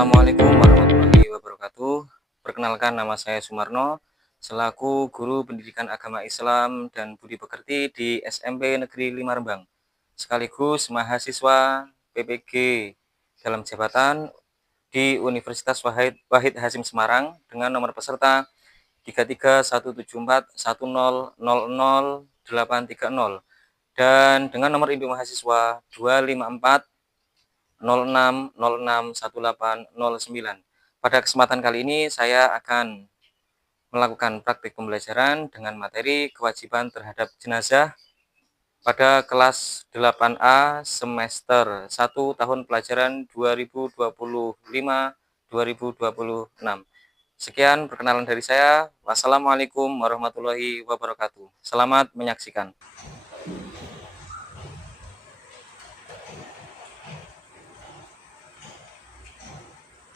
Assalamualaikum warahmatullahi wabarakatuh. Perkenalkan, nama saya Sumarno, selaku Guru Pendidikan Agama Islam dan Budi Pekerti di SMP Negeri 5 Rembang, sekaligus mahasiswa PPG dalam jabatan di Universitas Wahid Hasim Semarang dengan nomor peserta 3317100000830 dan dengan nomor induk mahasiswa 25406061809. Pada kesempatan kali ini saya akan melakukan praktik pembelajaran dengan materi kewajiban terhadap jenazah pada kelas 8A semester 1 tahun pelajaran 2025-2026. Sekian perkenalan dari saya. Wassalamualaikum warahmatullahi wabarakatuh. Selamat menyaksikan.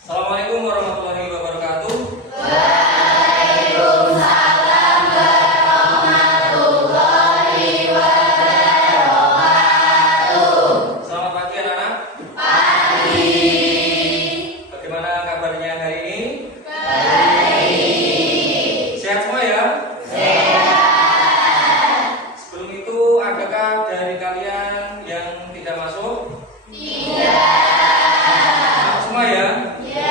Assalamualaikum warahmatullahi wabarakatuh. Waalaikumsalam warahmatullahi wabarakatuh. Selamat pagi anak-anak. Pagi. Bagaimana kabarnya hari ini? Baik. Sehat semua ya? Sehat. Sebelum itu, adakah dari kalian yang tidak masuk? Tidak. Masuk semua ya? Ya.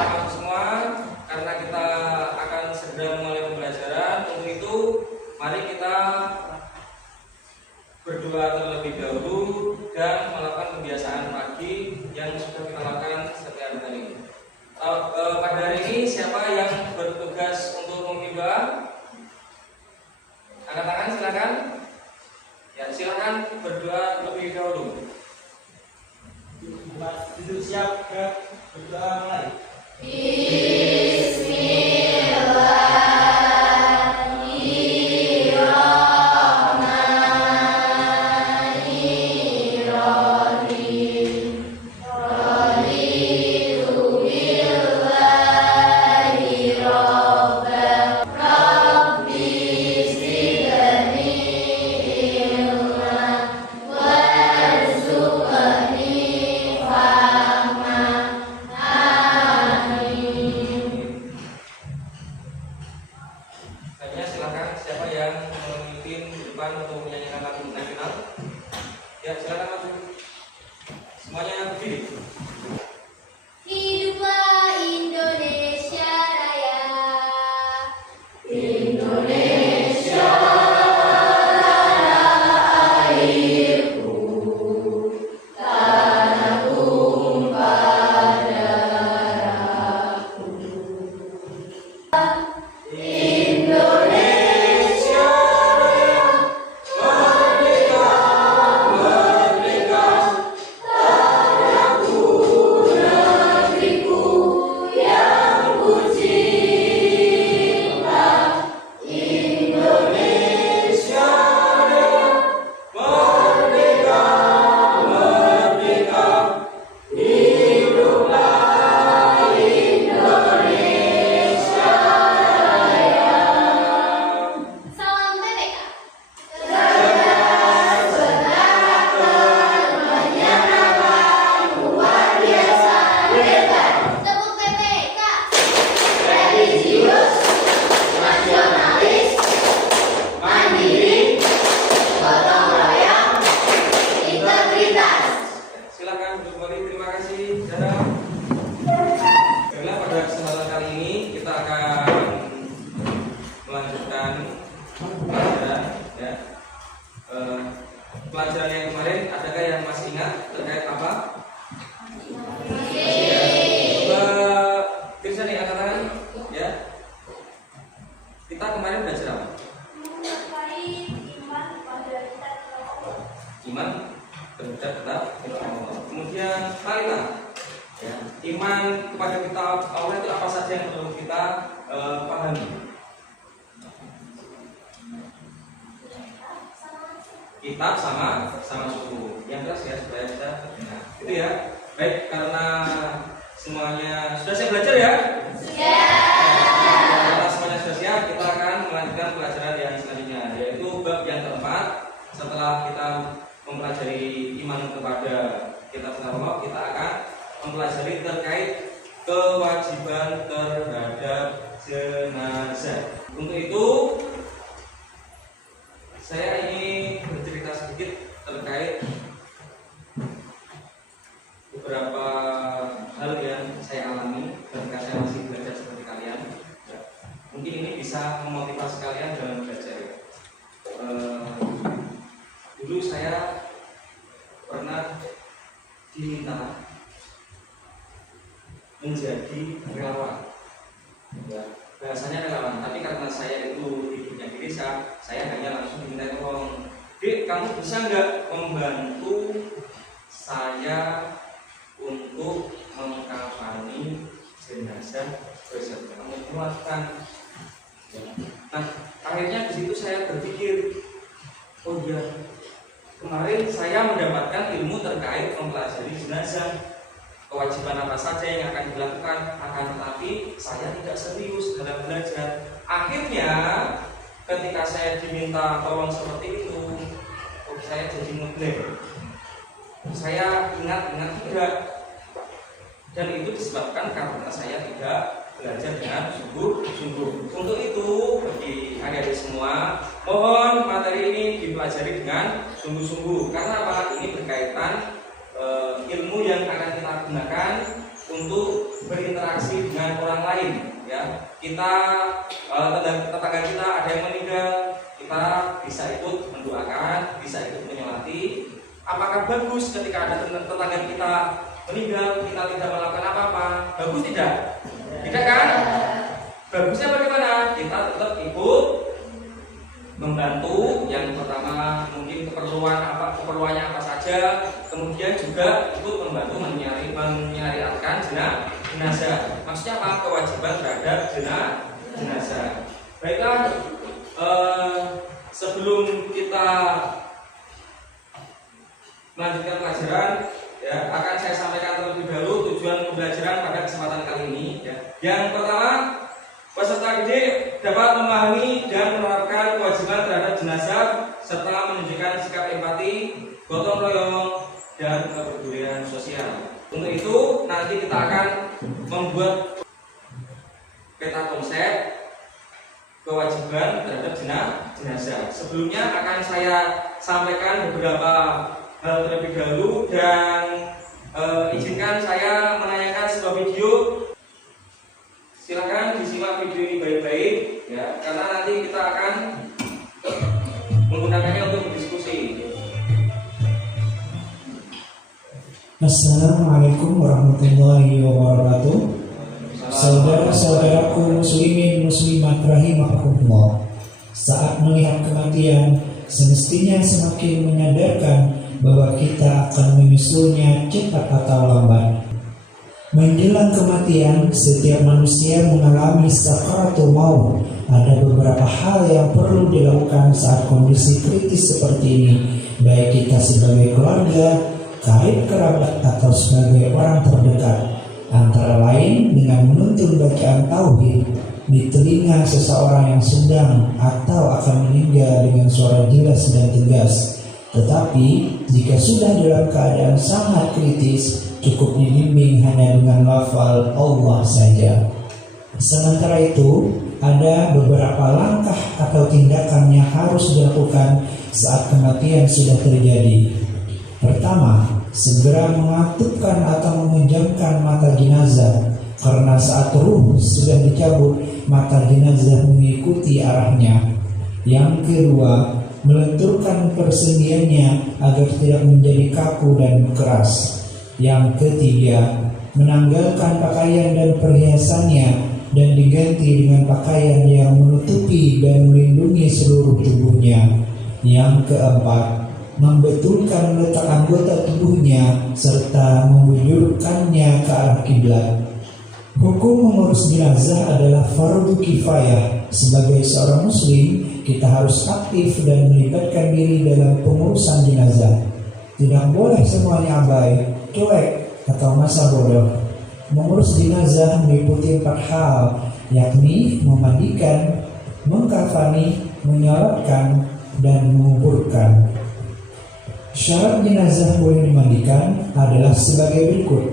Masuk semua, karena kita akan segera mulai pembelajaran. Untuk itu, mari kita berdoa terlebih dahulu dan melakukan kebiasaan pagi yang sudah kita lakukan setiap hari. Pada hari ini siapa yang bertugas untuk memimpin doa? Angkat tangan silakan. Ya, silakan berdoa lebih dahulu. Duduk siap ke berdoa mulai. Bismillahirrahmanirrahim. Raditu billahi rabban. Rabbi zidni ilman warzuqni fahman. Amin. Selanjutnya silakan siapa yang memimpin di depan untuk menyanyikan lagu nasional. Ya, silakan maju. Semuanya berdiri. Hiduplah Indonesia Raya. Indonesia tanah airku, tanah tumpah darahku. Indonesia Raya, merdeka, merdeka, tanahku, negeriku yang ku cinta. Indonesia Raya, merdeka, merdeka, hiduplah Indonesia Raya. Salam Merdeka. Cerdas, benar, menyenangkan, luar biasa, hebat. Tepuk PPK. Religius, nasionalis, mandiri, gotong royong, integritas. Silakan duduk kembali. Terima kasih. Saudara. Baiklah, pada kesempatan kali ini kita akan melanjutkan pelajaran. Ya. Pelajaran yang kemarin, adakah yang masih ingat terkait apa? Coba bisa nih angkat tangan. Ya. Kita kemarin belajar apa? Iman terhadap kitab Allah. Kemudian Talita, ya, iman kepada kitab Allah itu apa saja yang perlu kita pahami? Kitab sama suku. Yang jelas ya, supaya bisa terdengar. Itu ya. Baik, karena semuanya sudah siap belajar ya? Karena semuanya sudah siap, kita akan melanjutkan pelajaran yang selanjutnya, yaitu bab yang keempat. Setelah kita mempelajari iman kepada kitab Allah, kita akan mempelajari terkait kewajiban terhadap jenazah. Untuk itu saya ingin bercerita sedikit terkait beberapa hal yang saya alami ketika saya masih belajar seperti kalian. Mungkin ini bisa memotivasi kalian dalam belajar. Dulu saya pernah diminta menjadi relawan. Bahasanya relawan, tapi karena saya itu hidupnya di desa, saya hanya langsung diminta tolong, "Dek, kamu bisa nggak membantu saya untuk mengkafani jenazah beserta menguatkan?" Nah, akhirnya di situ saya berpikir, oh iya, kemarin saya mendapatkan ilmu terkait mempelajari jenazah, kewajiban apa saja yang akan dilakukan, akan tetapi saya tidak serius dalam belajar. Akhirnya ketika saya diminta tolong seperti itu, saya jadi ngeblank. Saya ingat-ingat tidak, dan itu disebabkan karena saya tidak belajar dengan sungguh-sungguh. Untuk itu, bagi adik-adik semua, mohon materi ini dipelajari dengan sungguh-sungguh. Karena apa? Ini berkaitan ilmu yang akan kita gunakan untuk berinteraksi dengan orang lain. Ya, kita tetangga kita ada yang meninggal, kita bisa ikut mendoakan, bisa ikut menyolati. Apakah bagus ketika ada tetangga kita meninggal, kita tidak melakukan apa-apa? Bagus tidak? Tidak kan? Bagusnya bagaimana? Kita tetap ikut membantu. Yang pertama mungkin keperluannya apa saja, kemudian juga ikut membantu menyariatkan jenazah. Maksudnya apa? Kewajiban terhadap jenazah. Baiklah, sebelum kita melanjutkan pelajaran, ya, akan saya sampaikan terlebih dahulu tujuan pembelajaran pada kesempatan kali ini. Ya. Yang pertama, peserta didik dapat memahami dan menerapkan kewajiban terhadap jenazah serta menunjukkan sikap empati, gotong royong, dan kepedulian sosial. Untuk itu nanti kita akan membuat peta konsep kewajiban terhadap jenazah. Sebelumnya akan saya sampaikan beberapa hal terlebih dahulu, dan izinkan saya menanyakan sebuah video. Silakan disimak video ini baik-baik, ya, karena nanti kita akan menggunakannya untuk berdiskusi. Assalamualaikum warahmatullahi wabarakatuh. Saudara-saudaraku muslimin muslimat rahimakumullah. Saat melihat kematian, semestinya semakin menyadarkan bahwa kita akan menyusulnya cepat atau lambat. Menjelang kematian, setiap manusia mengalami sakaratul maut. Ada beberapa hal yang perlu dilakukan saat kondisi kritis seperti ini, baik kita sebagai keluarga, karib kerabat, atau sebagai orang terdekat. Antara lain dengan menuntun bacaan tauhid di telinga seseorang yang sedang atau akan meninggal dengan suara jelas dan tegas. Tetapi jika sudah dalam keadaan sangat kritis, cukup dibimbing hanya dengan lafal Allah saja. Sementara itu, ada beberapa langkah atau tindakan yang harus dilakukan saat kematian sudah terjadi. Pertama, segera mengaktifkan atau memejamkan mata jenazah, karena saat ruh sudah dicabut, mata jenazah mengikuti arahnya. Yang kedua, melenturkan persendiannya agar tidak menjadi kaku dan keras. Yang ketiga, menanggalkan pakaian dan perhiasannya dan diganti dengan pakaian yang menutupi dan melindungi seluruh tubuhnya. Yang keempat, membetulkan letak anggota tubuhnya serta membujurkannya ke arah kiblat. Hukum mengurus jenazah adalah fardu kifayah. Sebagai seorang muslim, kita harus aktif dan melibatkan diri dalam pengurusan jenazah. Tidak boleh semuanya abai, cuek, atau masa bodoh. Mengurus jenazah meliputi 4 hal, yakni memandikan, mengkafani, menyolatkan, dan menguburkan. Syarat jenazah boleh dimandikan adalah sebagai berikut.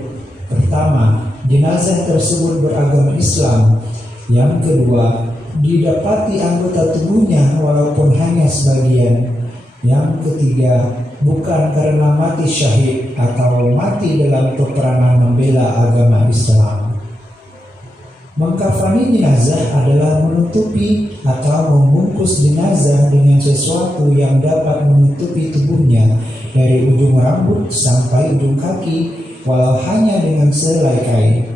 Pertama, jenazah tersebut beragama Islam. Yang kedua, didapati anggota tubuhnya walaupun hanya sebagian. Yang ketiga, bukan karena mati syahid atau mati dalam peperangan membela agama Islam. Mengkafani jenazah adalah menutupi atau membungkus jenazah dengan sesuatu yang dapat menutupi tubuhnya dari ujung rambut sampai ujung kaki, walau hanya dengan selai kain.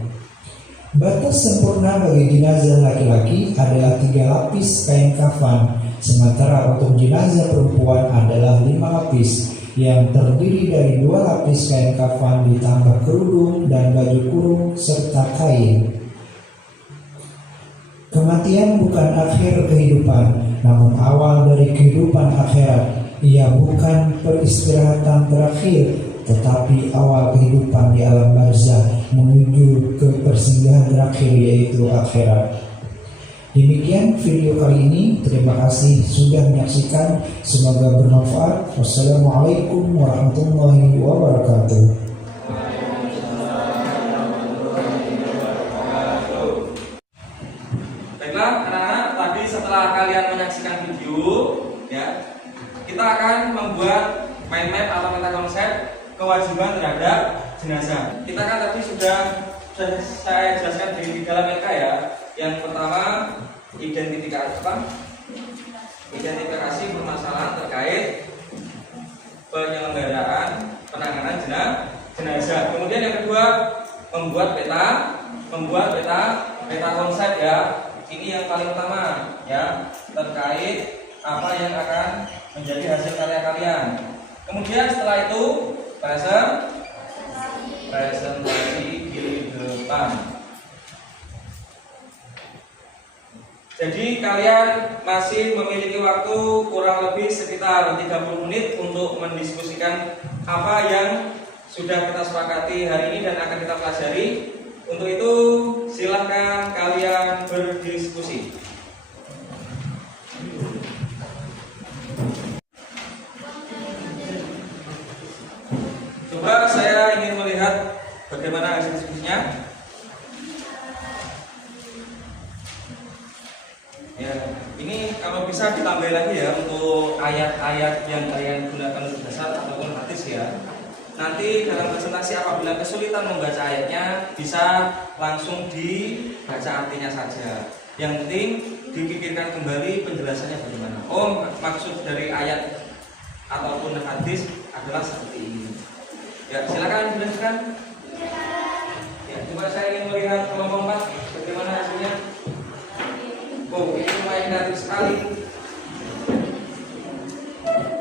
Batas sempurna bagi jenazah laki-laki adalah 3 lapis kain kafan, sementara untuk jenazah perempuan adalah 5 lapis yang terdiri dari 2 lapis kain kafan ditambah kerudung dan baju kurung serta kain. Kematian bukan akhir kehidupan, namun awal dari kehidupan akhirat. Ia bukan peristirahatan terakhir, tetapi awal kehidupan di alam barzah menuju ke persinggahan terakhir, yaitu akhirat. Demikian video kali ini. Terima kasih sudah menyaksikan. Semoga bermanfaat. Wassalamualaikum warahmatullahi wabarakatuh. Baiklah anak-anak, tadi setelah kalian menyaksikan video, ya, kita akan membuat mind map atau meta konsep kewajiban terhadap jenazah. Kita kan tadi sudah saya jelaskan di dalam MK ya. Yang pertama, identifikasi permasalahan terkait penyelenggaraan penanganan jenazah. Kemudian yang kedua, membuat peta konsep ya. Ini yang paling utama ya, terkait apa yang akan menjadi hasil karya kalian. Kemudian setelah itu presentasi di depan. Jadi kalian masih memiliki waktu kurang lebih sekitar 30 menit untuk mendiskusikan apa yang sudah kita sepakati hari ini dan akan kita pelajari. Untuk itu silahkan kalian berdiskusi. Coba saya ingin melihat bagaimana hasil diskusinya. Ya, ini kalau bisa ditambah lagi ya untuk ayat-ayat yang kalian gunakan untuk dasar ataupun hadis ya. Nanti dalam presentasi apabila kesulitan membaca ayatnya, bisa langsung dibaca artinya saja. Yang penting dipikirkan kembali penjelasannya bagaimana. Oh, maksud dari ayat ataupun hadis adalah seperti ini. Ya, silakan jelaskan. Ya, coba saya ingin melihat kelompok 4 bagaimana hasilnya. Oh, ini lumayan kreatif sekali.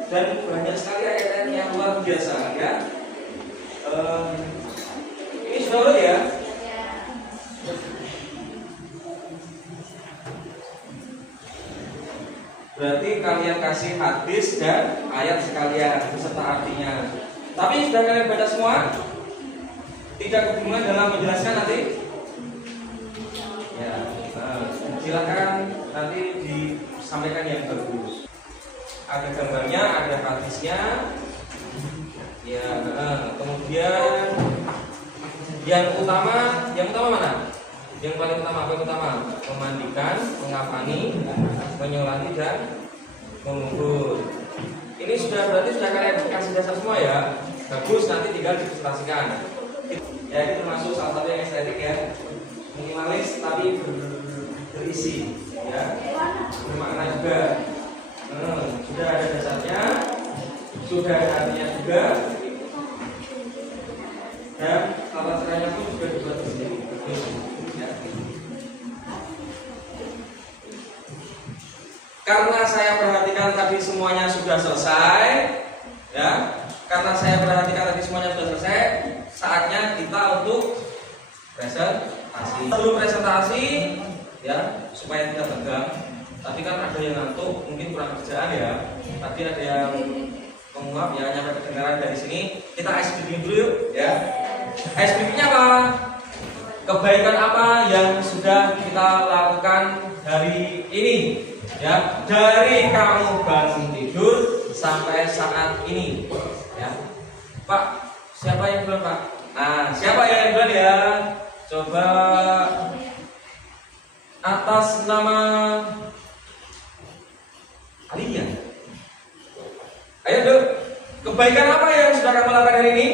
Dan banyak sekali ayat-ayat yang luar biasa ya. Ini sudah udah ya. Berarti kalian kasih hadis dan ayat sekalian beserta artinya. Tapi sudah kalian baca semua? Tidak kebingungan dalam menjelaskan nanti? Ya, silakan nanti disampaikan yang bagus. Ada gambarnya, ada hadisnya. Ya, kemudian yang utama mana? Yang paling utama apa yang utama? Memandikan, mengapani, menyolati dan mengubur. Ini berarti sudah kalian kasih dasar semua ya. Bagus, nanti tinggal dipresentasikan. Ya, ini termasuk salah satu yang estetik ya. Minimalis tapi berisi ya. Bermakna juga. Sudah ada dasarnya, sudah ada artinya juga, dan tata caranya pun juga dibuat di sini. Ya. Karena saya perhatikan tadi semuanya sudah selesai, ya. Karena saya perhatikan tadi semuanya sudah selesai, saatnya kita untuk presentasi. Sebelum presentasi, ya, supaya tidak tegang. Tadi kan ada yang ngantuk, mungkin kurang kerjaan ya. Tadi ada yang menguap ya, nyampe kedengaran dari sini. Kita ice breaking dulu yuk, ya. Ice breaking-nya apa? Kebaikan apa yang sudah kita lakukan hari ini? Ya, dari kamu bangun tidur sampai saat ini. Ya, Pak, siapa yang belum Pak? Nah, siapa yang duluan ya? Coba atas nama Alia. Ayo dok, kebaikan apa yang sudah kamu lakukan hari ini?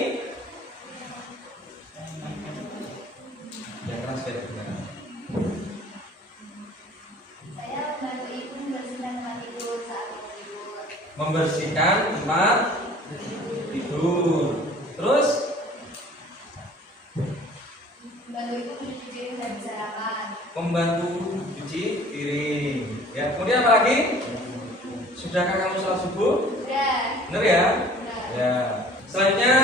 Yang keras ya. Saya membantu ibu membersihkan tempat tidur saat mau tidur. Membersihkan tempat tidur. Terus Membantu ibu mencuci piring dan sarapan. membantu cuci piring. Ya, kemudian apa lagi? Sudahkah kamu sholat subuh? Udah. Benar ya? Udah. Ya. Selanjutnya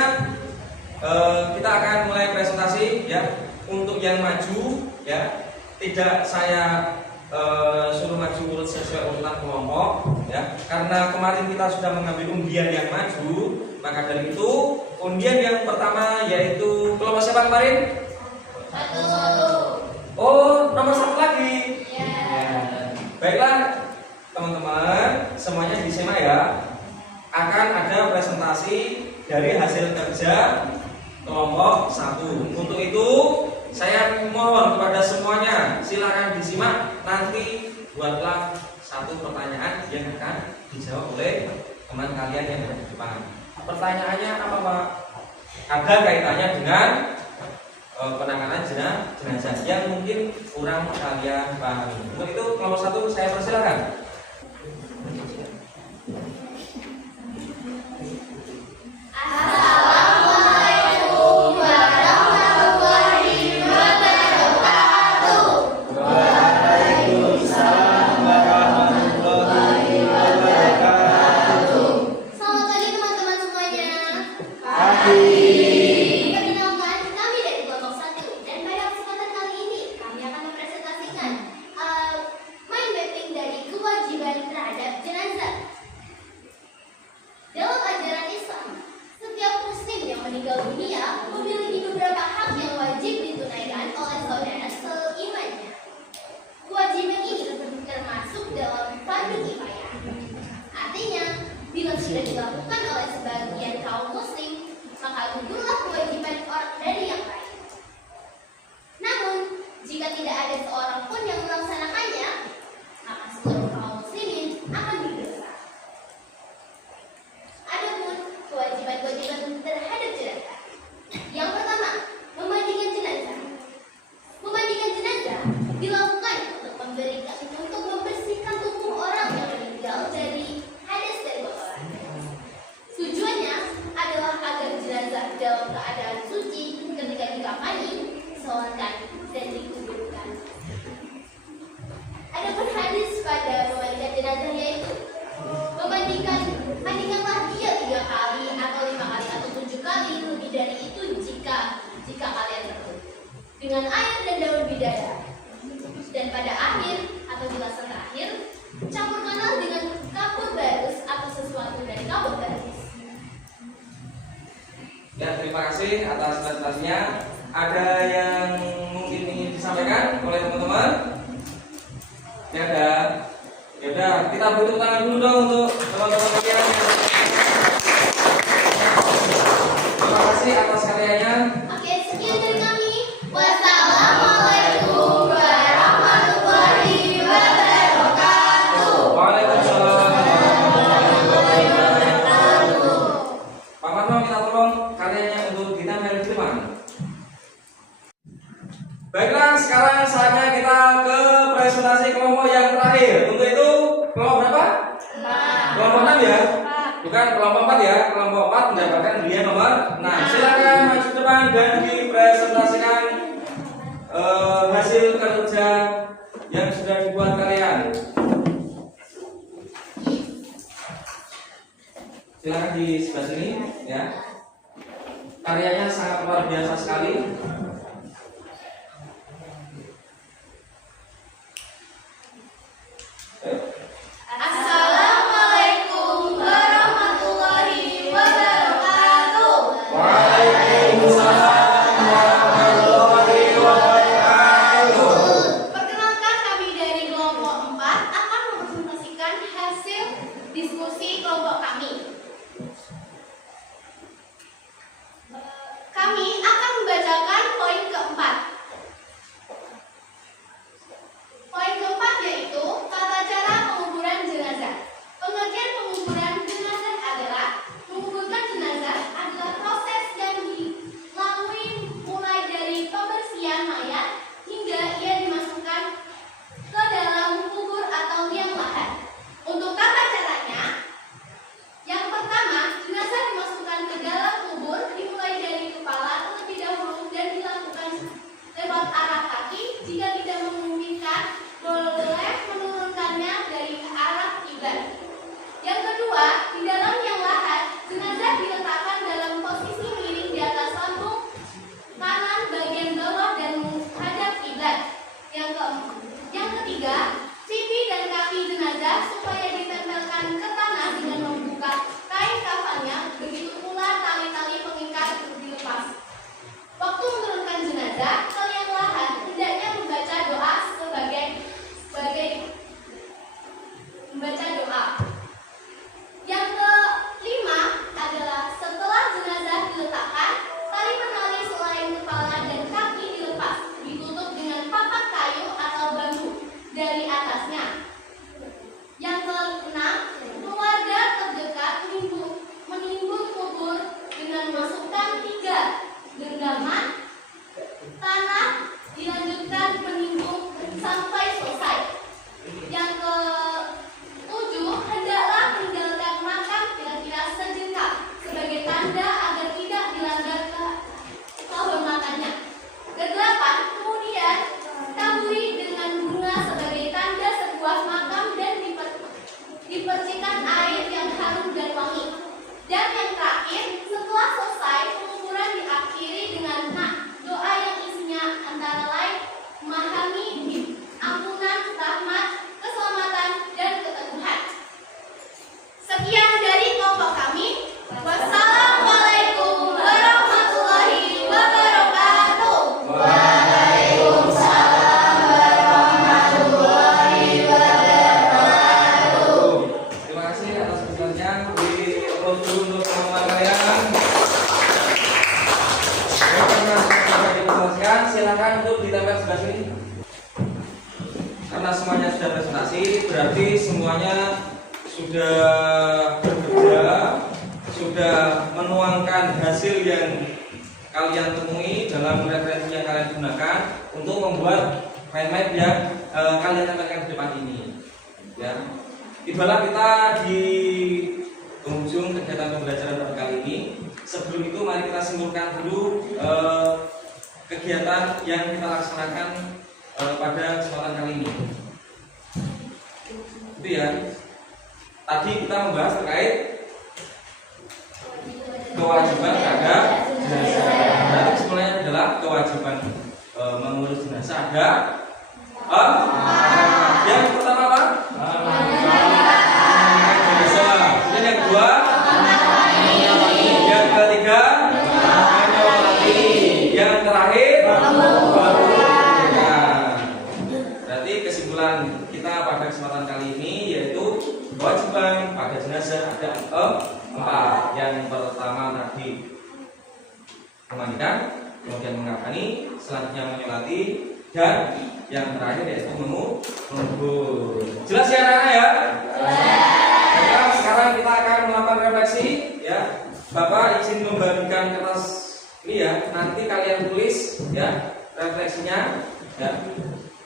kita akan mulai presentasi ya. Untuk yang maju ya, tidak saya suruh maju urut sesuai urutan kelompok ya. Karena kemarin kita sudah mengambil undian yang maju, maka dari itu undian yang pertama yaitu kelompok siapa kemarin? Satu. Oh, nomor satu lagi. Ya. Baiklah teman-teman, semuanya disimak ya. Akan ada presentasi dari hasil kerja kelompok 1. Untuk itu saya mohon kepada semuanya silakan disimak. Nanti buatlah satu pertanyaan yang akan dijawab oleh teman kalian yang ada di depan. Pertanyaannya apa Pak? Ada kaitannya dengan penanganan jenazah yang mungkin kurang kalian pahami. Untuk itu kelompok 1 saya persilakan. Assalamualaikum warahmatullahi wabarakatuh. Selamat pagi teman-teman semuanya. Perkenalkan, kami dari kelompok 1 dan pada kesempatan kali ini kami akan mempresentasikan mind mapping dari kewajiban terhadap jenazah. Dalam ajaran Islam, setiap muslim yang meninggal dunia memiliki beberapa hak yang wajib ditunaikan oleh saudara seimannya. Kewajiban ini termasuk dalam fardu kifayah. Artinya, bila sudah dilakukan oleh sebagian kaum muslim, maka gugurlah kewajiban orang dari yang lain. Namun, jika tidak ada seorang pun yang melaksanakannya, maka seluruh kaum muslimin akan berdosa. Adapun kewajiban-kewajiban terhadap jenazah. Yang pertama, memandikan jenazah. Memandikan jenazah dilakukan untuk membersihkan tubuh orang yang meninggal dari hadas dan kotoran. Tujuannya adalah agar jenazah dalam keadaan suci ketika dikafani, disolatkan, dan dikuburkan. Adapun hadis pada memandikan jenazah yaitu mandikanlah dia 3 kali atau 5 kali atau 7 kali, lebih dari itu jika kalian perlu, dengan air dan daun bidadari. Dan pada akhir atau jelasan terakhir, campurkanlah dengan kapur barus atau sesuatu dari kapur barus. Ya, terima kasih atas presentasinya. Ada yang mungkin ingin disampaikan oleh teman-teman? Ya ada. Ya udah, kita butuh tangan dulu dong untuk teman-teman kalian. Terima kasih atas karyanya. Oke, sekian dari kami. Wassalamualaikum warahmatullahi wabarakatuh. Waalaikumsalam warahmatullahi wabarakatuh. Pak Marno, minta tolong karyanya untuk ditempel di depan. Baiklah, sekarang saatnya kita ke presentasi kelompok yang terakhir. Untuk itu, kelompok berapa? Kelompok 6 ya? Bukan kelompok 4 ya. Kelompok 4 mendapatkan undian nomor 6. Silakan maju ke depan dan dipresentasikan hasil kerja yang sudah dibuat kalian. Silakan di sebelah sini ya. Karyanya sangat luar biasa sekali. Assalamualaikum warahmatullahi wabarakatuh. Waalaikumsalam warahmatullahi wabarakatuh. Perkenalkan, kami dari kelompok 4 akan mempresentasikan hasil diskusi kelompok kami. Kami akan silakan untuk ditempel sebelah sini. Karena semuanya sudah presentasi, berarti semuanya sudah bekerja, sudah menuangkan hasil yang kalian temui dalam referensi yang kalian gunakan untuk membuat mind map yang kalian tempelkan di depan ini. Ya, tibalah kita di penghujung kegiatan pembelajaran pada kali ini. Sebelum itu mari kita simpulkan dulu kegiatan yang kita laksanakan pada kesempatan kali ini. Itu ya. Tadi kita membahas terkait kewajiban terhadap jenazah. Berarti kesimpulannya adalah kewajiban mengurus jenazah ada yang pertama apa? Jenazah. Kemudian yang kedua, yang ketiga, yang terakhir, berarti kesimpulan kita pada kesempatan kali ini yaitu kewajiban pada jenazah ada 4. Yang pertama tadi memandikan, kemudian mengkafani, selanjutnya menyolati, dan yang terakhir yaitu mengubur. Jelas ya anak-anak ya? Jelas. Sekarang kita akan melakukan refleksi ya. Bapak izin membagikan kertas ini ya. Nanti kalian tulis ya refleksinya ya.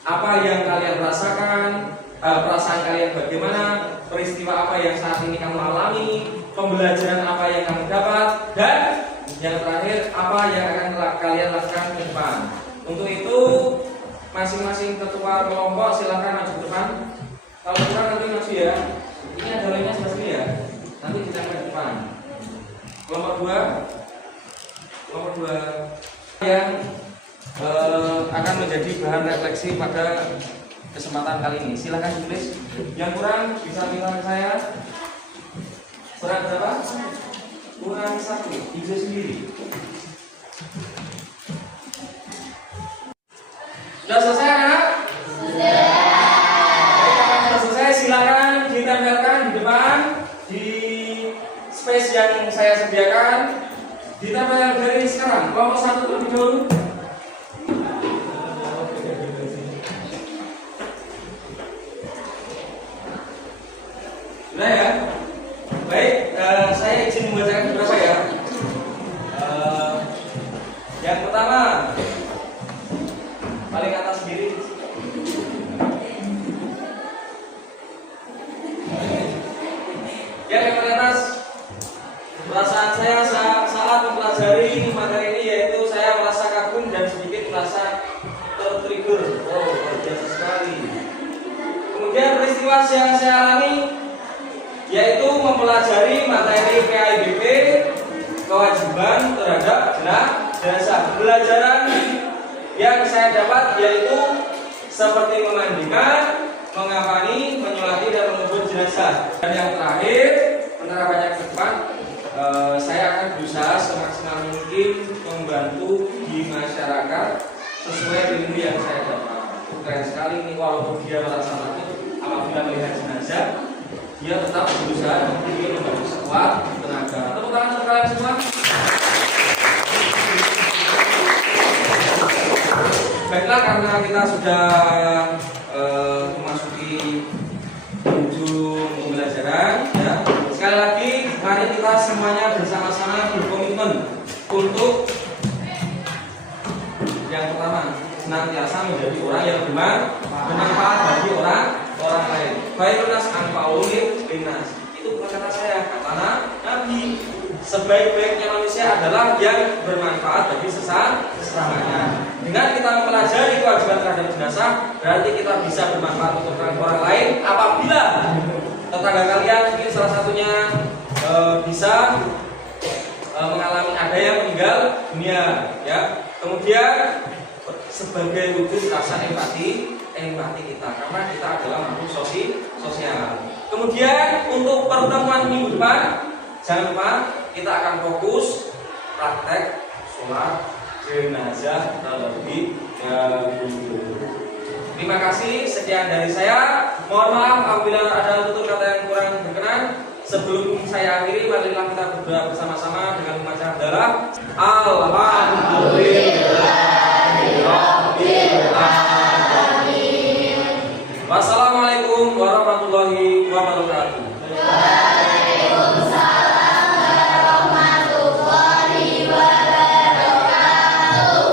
Apa yang kalian rasakan, perasaan kalian bagaimana, peristiwa apa yang saat ini kamu alami, pembelajaran apa yang kamu dapat, dan yang terakhir apa yang akan kalian lakukan ke depan. Untuk itu masing-masing ketua kelompok silakan maju ke depan. Kalau kurang nanti maju ya. Ini ada lainnya sebelah sini ya. Nanti kita ke depan. Kelompok 2 yang akan menjadi bahan refleksi pada kesempatan kali ini. Silakan tulis. Yang kurang bisa bilang saya. Kurang berapa? Kurang 1. Hijau sendiri. Sudah selesai anak? Sudah. Kalau selesai silakan ditempelkan di depan di space yang saya sediakan. Ditempel dari sekarang. Kelompok 1 terlebih dahulu. Sudah ya? Baik, saya izin membacakan beberapa ya. Yang pertama, paling atas sendiri. Yang paling atas, perasaan saya saat mempelajari materi ini yaitu saya merasa kagum dan sedikit merasa tertrigger. Oh, luar biasa sekali. Kemudian peristiwa yang saya alami yaitu mempelajari materi PAIBP, kewajiban terhadap jenazah. Pelajaran yang saya dapat yaitu seperti memandikan, mengkafani, menyolati, dan mengubur jenazah. Dan yang terakhir, penerapannya ke depan, saya akan berusaha semaksimal mungkin membantu di masyarakat sesuai ilmu yang saya dapat. Keren sekali ini, walaupun dia merasa takut apabila melihat jenazah, dia tetap berusaha untuk membantu sekuat tenaga. Tepuk tangan untuk kalian semua. Baiklah, karena kita sudah memasuki ujung pembelajaran ya. Sekali lagi, mari kita semuanya bersama-sama berkomitmen untuk yang pertama, senantiasa menjadi orang yang bermanfaat bagi orang lain. Khairunas anfa'ulim linnas. Itu bukan kata saya, kata Nabi. Sebaik-baiknya manusia adalah yang bermanfaat bagi sesamanya. Dengan kita mempelajari kewajiban terhadap jenazah, berarti kita bisa bermanfaat untuk orang lain. Apabila tetangga kalian mungkin salah satunya bisa mengalami ada yang meninggal dunia, ya. Kemudian sebagai wujud rasa empati kita, karena kita adalah makhluk sosial. Kemudian untuk pertemuan minggu depan, jangan lupa kita akan fokus praktek sholat jenazah terlebih dahulu. Terima kasih, sekian dari saya. Mohon maaf apabila ada tutur kata yang kurang berkenan. Sebelum saya akhiri, marilah kita berdoa bersama-sama dengan membaca adalah Alhamdulillah.